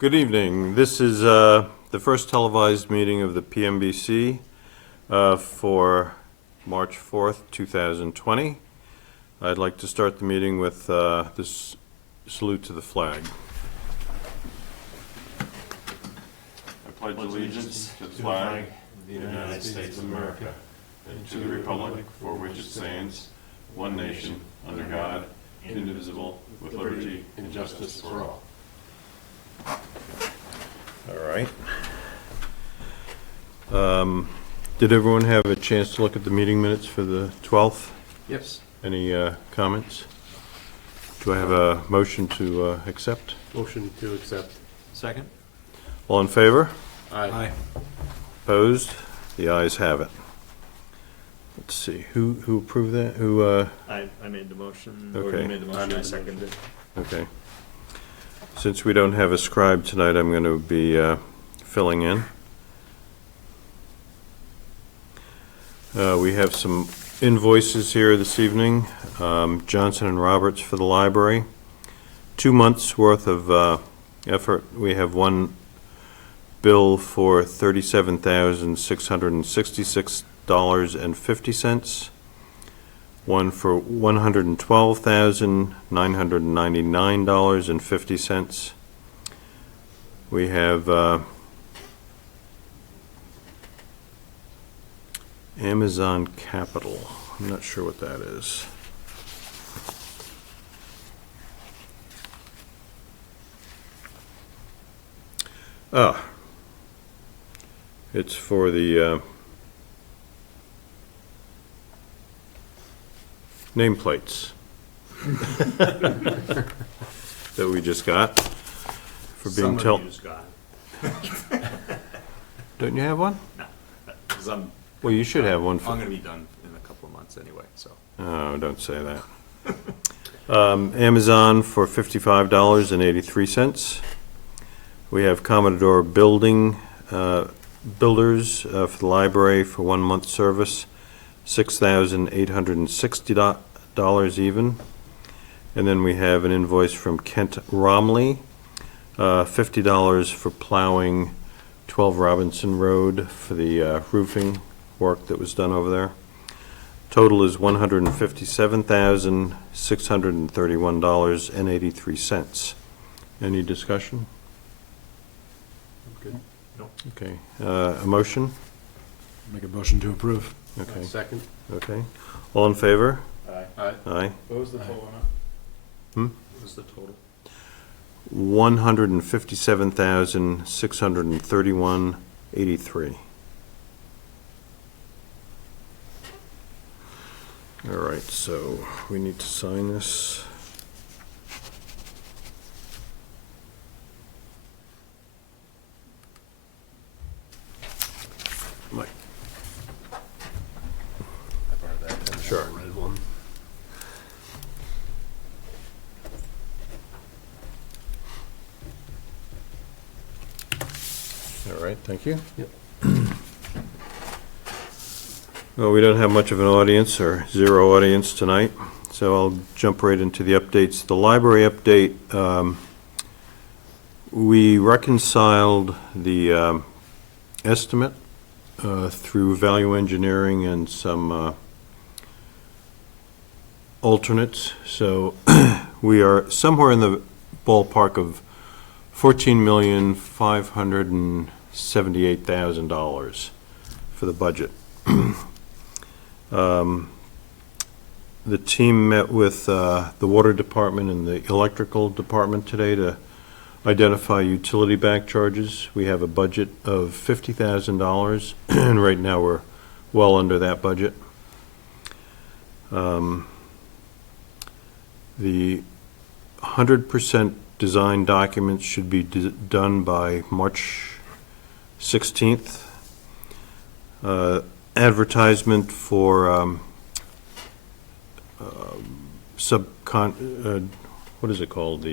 Good evening. This is the first televised meeting of the PMBC for March 4th, 2020. I'd like to start the meeting with this salute to the flag. I pledge allegiance to the flag of the United States of America and to the republic for which it stands, one nation, under God, indivisible, with liberty and justice for all. All right. Did everyone have a chance to look at the meeting minutes for the 12th? Yes. Any comments? Do I have a motion to accept? Motion to accept. Second. All in favor? Aye. Opposed? The ayes have it. Let's see, who approved that? Who, I made the motion. Okay. Or you made the motion, I seconded it. okay. Since we don't have a scribe tonight, I'm going to be filling in. We have some invoices here this evening. Johnson & Roberts for the library. 2 months worth of effort. We have one bill for $37,666.50. One for $112,999.50. We have Amazon Capital. I'm not sure what that is. Ah, it's for the nameplates that we just got for being Some of you's got it. Don't you have one? No, 'cause I'm Well, you should have one for. gonna be done in a couple of months anyway, so. Oh, don't say that. Amazon for $55.83. We have Commodore Builders for the library for 1 month service, $6,860 even. And then we have an invoice from Kent Romley, $50 for plowing 12 Robinson Road for the roofing work that was done over there. Total is $157,631.83. Any discussion? Good. Okay, a motion? Make a motion to approve. Okay, Second. okay. All in favor? Aye. Aye. Aye. What was the total amount? What was the total? $157,631.83. All right, so we need to sign this. Mike. I borrowed that pen. Sure. Red one. All right, thank you. Yep. Well, we don't have much of an audience, or zero audience tonight, so I'll jump right into the updates. The library update, we reconciled the estimate through value engineering and some alternates. So we are somewhere in the ballpark of $14,578,000 for the budget. The team met with the water department and the electrical department today to identify utility back charges. We have a budget of $50,000, and right now we're well under that budget. The 100% design documents should be done by March 16th. Advertisement for what is it called?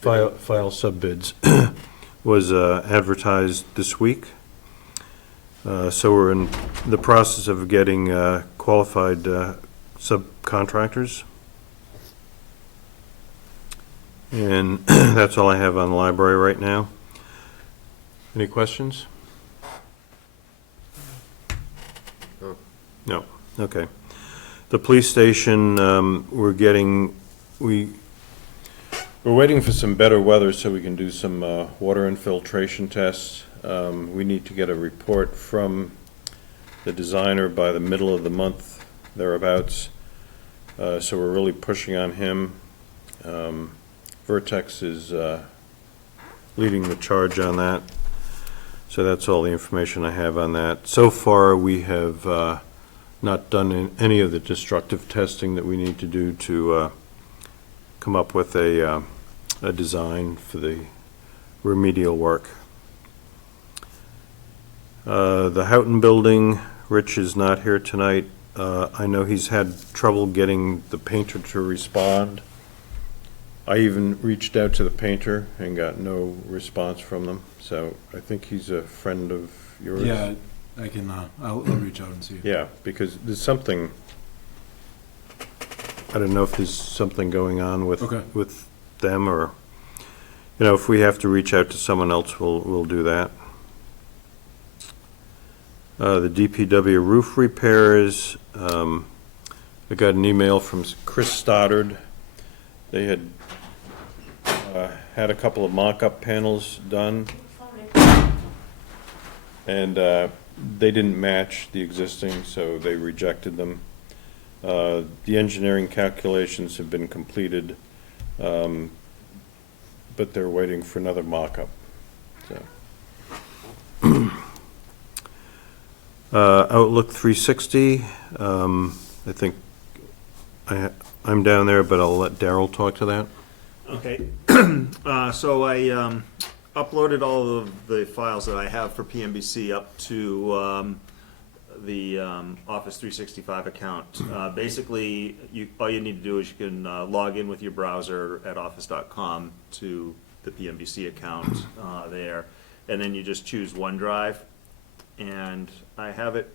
File sub-bids was advertised this week. So we're in the process of getting qualified subcontractors. And that's all I have on the library right now. Any questions? No, okay. The police station, we're waiting for some better weather so we can do some water infiltration tests. We need to get a report from the designer by the middle of the month, thereabouts. So we're really pushing on him. Vertex is leading the charge on that. So that's all the information I have on that. So far, we have not done any of the destructive testing that we need to do to come up with a design for the remedial work. The Houghton Building, Rich is not here tonight. I know he's had trouble getting the painter to respond. I even reached out to the painter and got no response from them, so I think he's a friend of yours. Yeah, I can, I'll reach out and see. Yeah, because there's something, I don't know if there's something going on with, Okay. with them, or, you know, if we have to reach out to someone else, we'll do that. The DPW roof repairs, I got an email from Chris Stoddard. They had had a couple of mock-up panels done, and they didn't match the existing, so they rejected them. The engineering calculations have been completed, but they're waiting for another mock-up. So. Outlook 360, I think I'm down there, but I'll let Daryl talk to that. Okay, so I uploaded all of the files that I have for PMBC up to the Office 365 account. Basically, all you need to do is you can log in with your browser at office.com to the PMBC account there, and then you just choose OneDrive, and I have it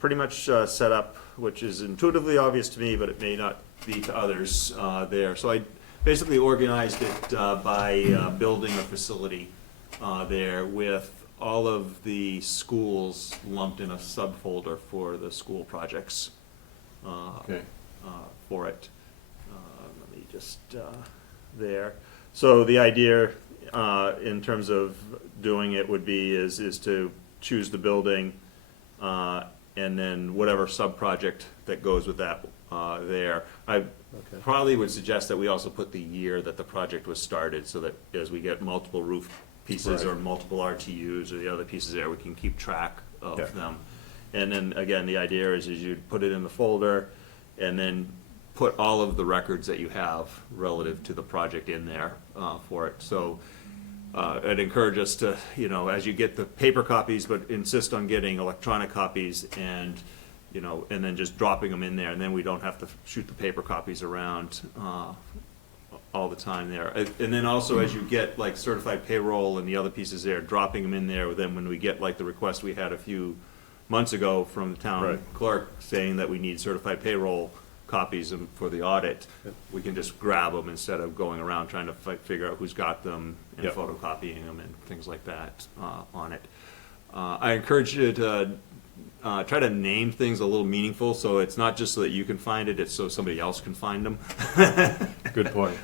pretty much set up, which is intuitively obvious to me, but it may not be to others there. So I basically organized it by building a facility there, with all of the schools lumped in a subfolder for the school projects Okay. for it. Let me just there. So the idea in terms of doing it would be is to choose the building and then whatever sub-project that goes with that there. I probably would suggest that we also put the year that the project was started, so that as we get multiple roof pieces or Right. multiple RTUs or the other pieces there, we can keep track of Yeah. them. And then, again, the idea is you'd put it in the folder and then put all of the records that you have relative to the project in there for it. So I'd encourage us to, you know, as you get the paper copies, but insist on getting electronic copies, and, you know, and then just dropping them in there, and then we don't have to shoot the paper copies around all the time there. And then also, as you get like certified payroll and the other pieces there, dropping them in there, then when we get like the request we had a few months ago from the town Right. clerk saying that we need certified payroll copies for the audit, we can just grab them instead of going around trying to figure out who's got them and Yep. photocopying them and things like that on it. I encourage you to try to name things a little meaningful, so it's not just so that you can find it, it's so somebody else can find them Good point.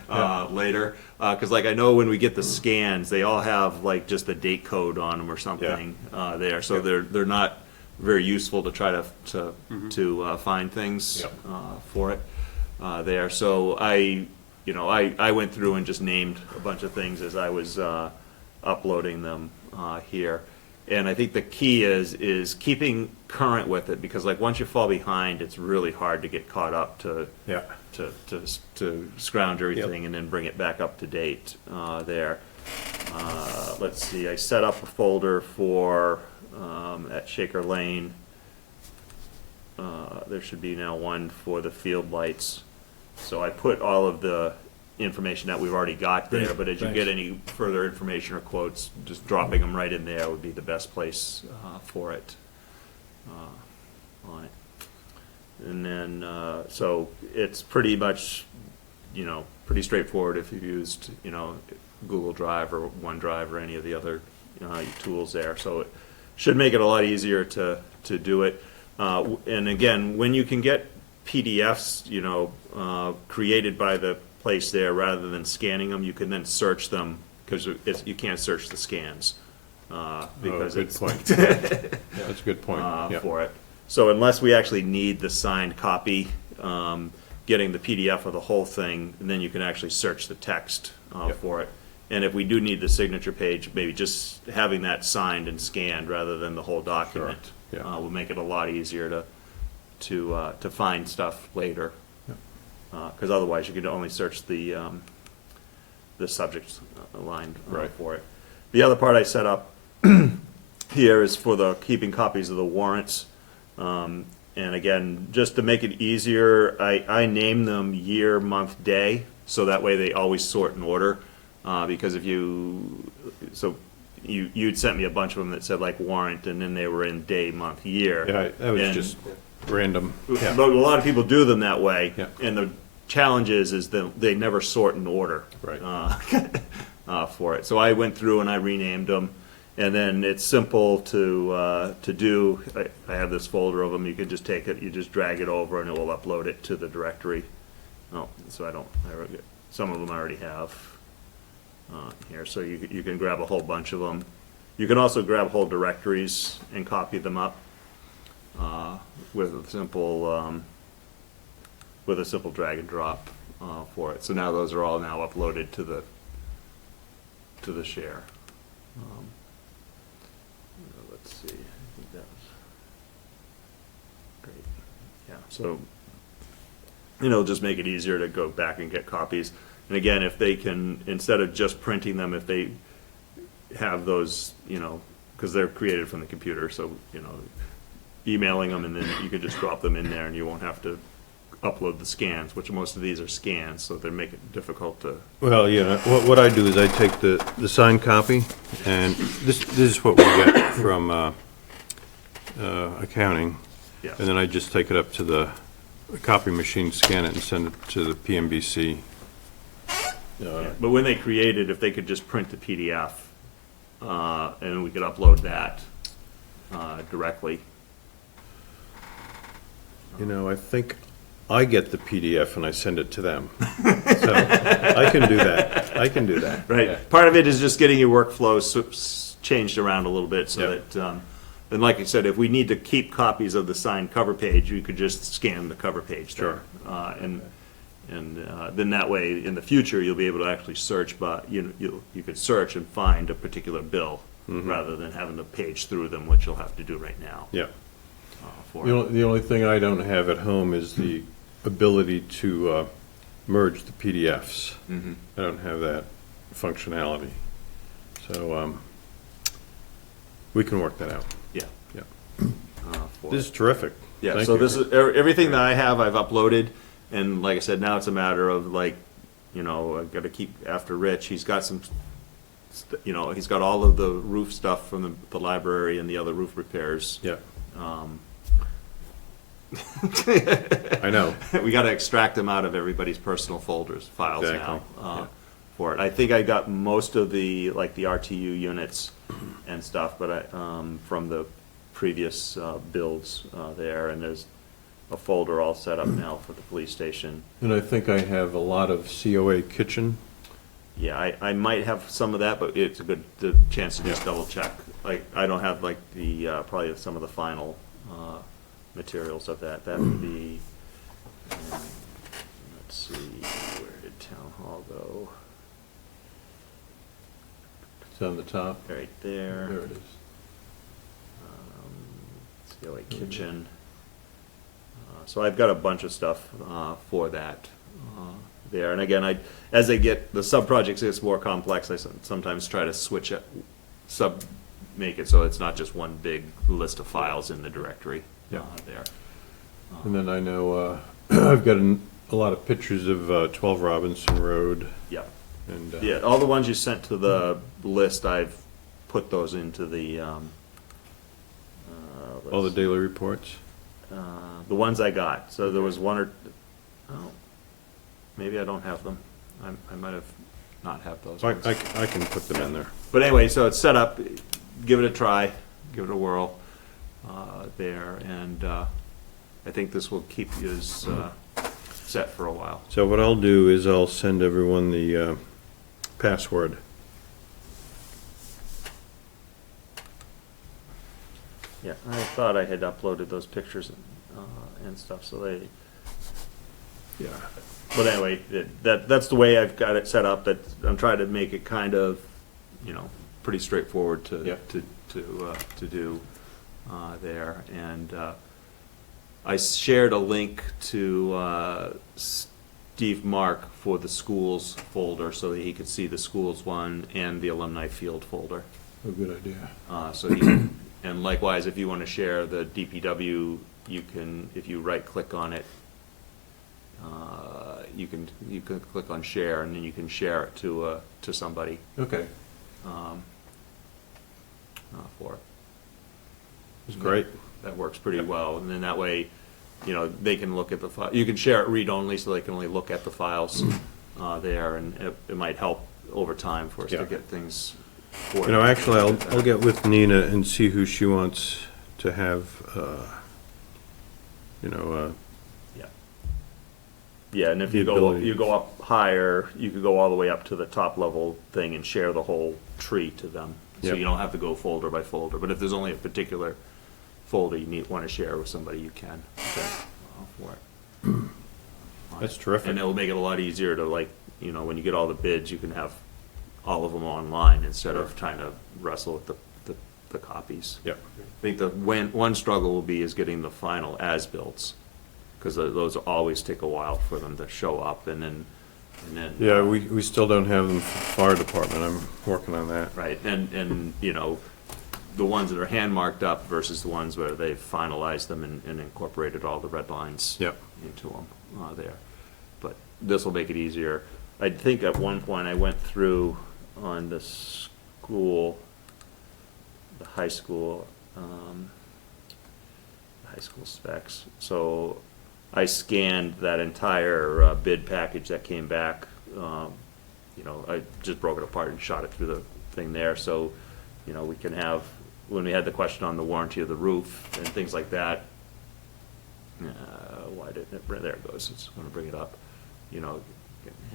later. Because like I know when we get the scans, they all have like just the date code on them or something there, so they're not very useful to try to find things Yep. for it there. So I went through and just named a bunch of things as I was uploading them here. And I think the key is keeping current with it, because like once you fall behind, it's really hard to get caught up to Yeah. to scrounge everything and then bring it back up to date there. Let's see, I set up a folder for at Shaker Lane. There should be now one for the field lights. So I put all of the information that we've already got there, Great, but as you thanks. get any further information or quotes, just dropping them right in there would be the best place for it on it. And then, so it's pretty much pretty straightforward if you've used, Google Drive or OneDrive or any of the other, tools there. So it should make it a lot easier to do it. And again, when you can get PDFs, created by the place there, rather than scanning them, you can then search them, because you can't search the scans. Because good it's point. Yeah, that's a good point. Yeah. for it. So unless we actually need the signed copy, getting the PDF of the whole thing, and then you can actually search the text Yep. for it. And if we do need the signature page, maybe just having that signed and scanned rather than the whole document Sure. Yeah. will make it a lot easier to find stuff later. Yep. Because otherwise, you could only search the subject line Right. for it. The other part I set up here is for the keeping copies of the warrants. And again, just to make it easier, I name them year, month, day, so that way they always sort in order. Because if you'd sent me a bunch of them that said like warrant, and then they were in day, month, year. Yeah, that was And- just random. Yeah. But a lot of people do them that way. Yeah. And the challenge is that they never sort in order. Right. For it. So I went through and I renamed them. And then it's simple to do. I have this folder of them. You can just take it, you just drag it over, and it will upload it to the directory. Oh, so some of them I already have here. So you can grab a whole bunch of them. You can also grab whole directories and copy them up with a simple drag and drop for it. So now those are all now uploaded to the share. Let's see, I think that was great. Yeah, so, just make it easier to go back and get copies. And again, if they can, instead of just printing them, if they have those, because they're created from the computer, so, emailing them, and then you can just drop them in there, and you won't have to upload the scans, which most of these are scans, so they make it difficult to. Well, what I do is I take the signed copy, and this is what we get from accounting. Yeah. And then I just take it up to the copy machine, scan it, and send it to the Pmbc. Yeah, but when they created, if they could just print the PDF, and we could upload that directly. I think I get the PDF and I send it to them. So I can do that. Right. Yeah. Part of it is just getting your workflow changed around a little bit so Yep. that, and like I said, if we need to keep copies of the signed cover page, you could just scan the cover page there. And then that way, in the future, you'll be able to actually search, but you could search and find a particular bill rather than having to page through them, which you'll have to do right now. Yeah. For The only thing I don't have at home is the ability to merge the PDFs. Mhm. I don't have that functionality. So we can work that out. Yeah. Yeah. For This is terrific. Yeah, Thank so you. this is, everything that I have, I've uploaded, and like I said, now it's a matter of like, I've gotta keep after Rich, he's got some, he's got all of the roof stuff from the library and the other roof repairs. Yeah. I know. We gotta extract them out of everybody's personal folders, files Exactly, now, yeah. for it. I think I got most of the RTU units and stuff, but from the previous builds there, and there's a folder all set up now for the police station. And I think I have a lot of COA kitchen. Yeah, I might have some of that, but it's a good chance to just Yeah. double check. Like, I don't have like the, probably some of the final materials of that. That would be, let's see, where did town hall go? It's on the top. Right there. There it is. COA kitchen. So I've got a bunch of stuff for that there. And again, as the sub-projects gets more complex, I sometimes try to switch it, make it so it's not just one big list of files in the directory there. And then I know I've got a lot of pictures of 12 Robinson Road. Yeah. And Yeah, all the ones you sent to the list, I've put those into the, all the daily reports. the ones I got. So there was one or, oh, maybe I don't have them. I might have not have those I, ones. I can put them in there. But anyway, so it's set up, give it a try, give it a whirl, there, and, I think this will keep you set for a while. So what I'll do is I'll send everyone the password. Yeah, I thought I had uploaded those pictures and stuff, so they, Yeah. but anyway, that's the way I've got it set up, that I'm trying to make it kind of, pretty straightforward Yeah. to do there. And I shared a link to Steve Mark for the schools folder, so that he could see the schools one and the alumni field folder. A good idea. So he, and likewise, if you want to share the DPW, you can, if you right-click on it, you can click on share, and then you can share it to somebody Okay. for it. It's great. That works pretty well, and then that way, they can look at the file. You can share it read-only, so they can only look at the files there, and it might help over time for us to Yeah. get things. Actually, I'll get with Nina and see who she wants to have, Yeah, and if the you ability- go up higher, you could go all the way up to the top level thing and share the whole tree to them. So Yep. you don't have to go folder by folder, but if there's only a particular folder you want to share with somebody, you can. Okay, for it. That's terrific. And it will make it a lot easier to, like, when you get all the bids, you can have all of them online instead of trying to wrestle with the copies. Yep. I think one struggle will be is getting the final as-bills, because those always take a while for them to show up, and then. Yeah, we still don't have them for the fire department. I'm working on that. Right, and, the ones that are hand marked up versus the ones where they've finalized them and incorporated all the red lines Yep. into them there. But this will make it easier. I think at one point I went through on the school, the high school specs. So I scanned that entire bid package that came back. I just broke it apart and shot it through the thing there. So, we can have, when we had the question on the warranty of the roof and things like that, why didn't it, there it goes, it's gonna bring it up.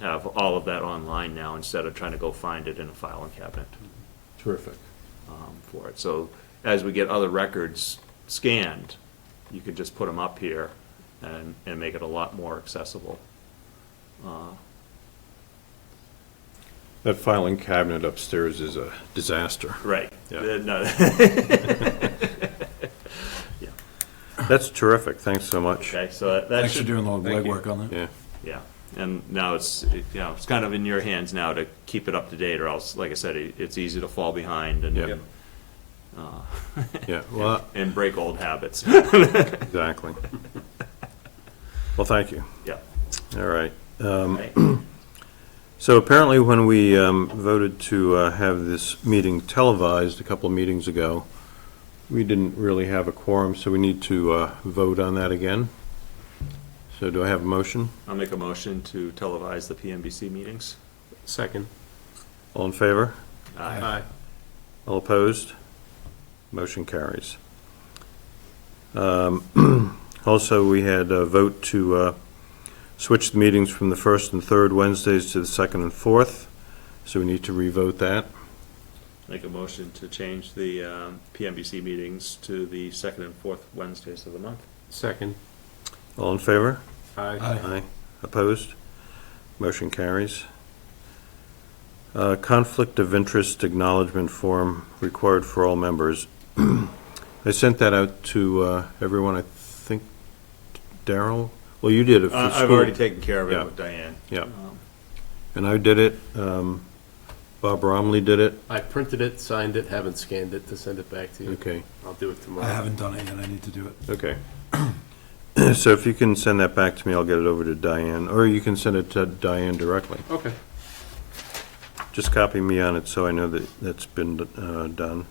Have all of that online now instead of trying to go find it in a filing cabinet Terrific. for it. So as we get other records scanned, you could just put them up here and make it a lot more accessible. That filing cabinet upstairs is a disaster. Right. Yeah. No. That's terrific. Thanks so much. Okay, so that Thanks for should, doing all the Thank you. legwork on that. Yeah. yeah. And now it's kind of in your hands now to keep it up to date, or else, like I said, it's easy to fall behind and, Yep. Yeah, well, and break old habits. exactly. Well, thank you. Yeah. All right. Right. So apparently when we voted to have this meeting televised a couple of meetings ago, we didn't really have a quorum, so we need to vote on that again. So do I have a motion? I'll make a motion to televise the PMBC meetings. Second. All in favor? Aye. All opposed? Motion carries. Also, we had a vote to switch the meetings from the first and third Wednesdays to the second and fourth, so we need to revote that. Make a motion to change the PMBC meetings to the second and fourth Wednesdays of the month. Second. All in favor? Aye. Aye. Opposed? Motion carries. Conflict of interest acknowledgement form required for all members. I sent that out to everyone, I think, Daryl? Well, you did it for school. I've already taken care of Yeah. it with Diane. Yeah. And I did it. Bob Romley did it. I printed it, signed it, haven't scanned it to send it back to you. Okay, I'll do it tomorrow. I haven't done it yet, I need to do it. okay. So if you can send that back to me, I'll get it over to Diane, or you can send it to Diane directly. Okay. Just copy me on it so I know that that's been done.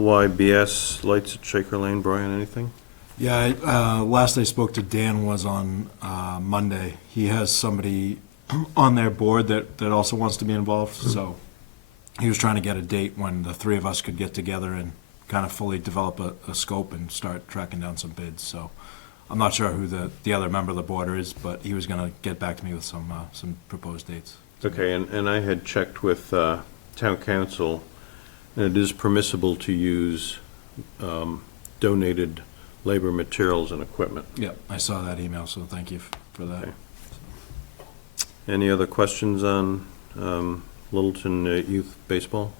LYBS lights at Shaker Lane, Brian, anything? Yeah, last I spoke to Dan was on Monday. He has somebody on their board that also wants to be involved, so he was trying to get a date when the three of us could get together and kind of fully develop a scope and start tracking down some bids, so I'm not sure who the other member of the board is, but he was gonna get back to me with some proposed dates. Okay, and I had checked with town council, and it is permissible to use donated labor, materials, and equipment. Yep, I saw that email, so thank you for that. Okay. Any other questions on Littleton Youth Baseball?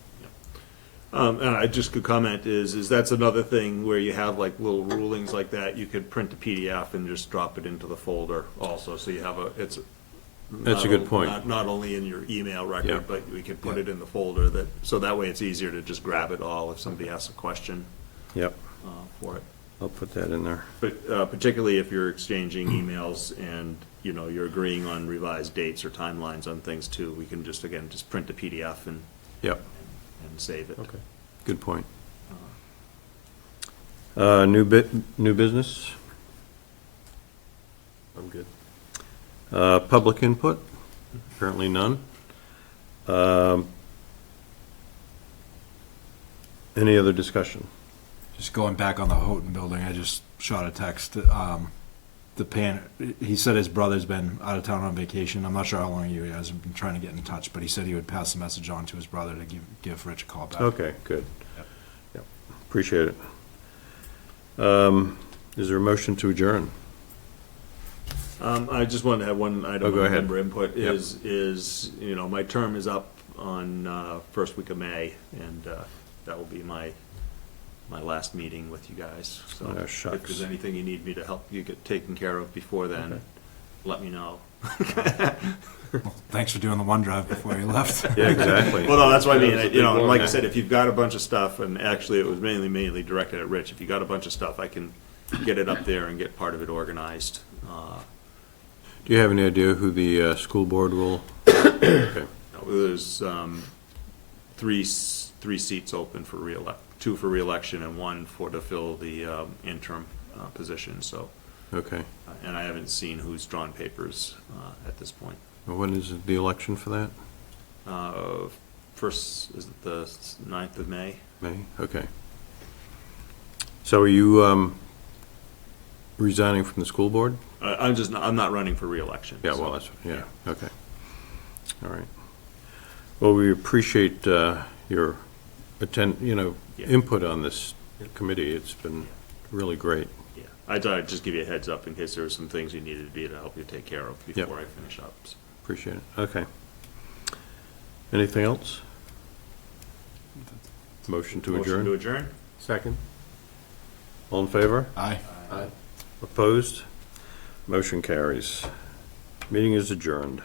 And I just could comment is that's another thing where you have like little rulings like that, you could print a PDF and just drop it into the folder also, so you have it's. That's a good point. Not only in your email Yeah. record, but we could put Yeah. it in the folder so that way it's easier to just grab it all if somebody asks a question Yep, for it. I'll put that in there. But particularly if you're exchanging emails and, you know, you're agreeing on revised dates or timelines on things too, we can just, again, just print a PDF and Yep, save it. okay, good point. New business? I'm good. Public input? Apparently none. Any other discussion? Just going back on the Houghton building, I just shot a text. He said his brother's been out of town on vacation. I'm not sure how long he hasn't been trying to get in touch, but he said he would pass the message on to his brother to give Rich a call back. Okay, good. Yep. Yep, appreciate it. Is there a motion to adjourn? I just wanted to have one item Oh, go on ahead. member input Yep. is, you know, my term is up on first week of May, and that will be my last meeting with you guys. So Oh, if shucks. there's anything you need me to help you get taken care of before then, Okay. let me know. Thanks for doing the OneDrive before you left. Yeah, exactly. Well, no, that's what I mean, That was a you know, big one, like I yeah. said, if you've got a bunch of stuff, and actually it was mainly directed at Rich, if you got a bunch of stuff, I can get it up there and get part of it organized. Do you have any idea who the school board will? Okay. There's three seats open for two for reelection and one to fill the interim position, so, Okay. and I haven't seen who's drawn papers at this point. Well, when is the election for that? First, is it the 9th of May? May? Okay. So are you resigning from the school board? I'm not running for reelection. Yeah, so- well, that's, yeah, okay. All right. Well, we appreciate your Yeah. input on this committee. It's been really great. Yeah, I thought I'd just give you a heads up in case there were some things you needed me to help you take care of Yep. before I finish up. So. Appreciate it. Okay. Anything else? Motion to Motion to adjourn? adjourn? Second? All in favor? Aye. Aye. Opposed? Motion carries. Meeting is adjourned.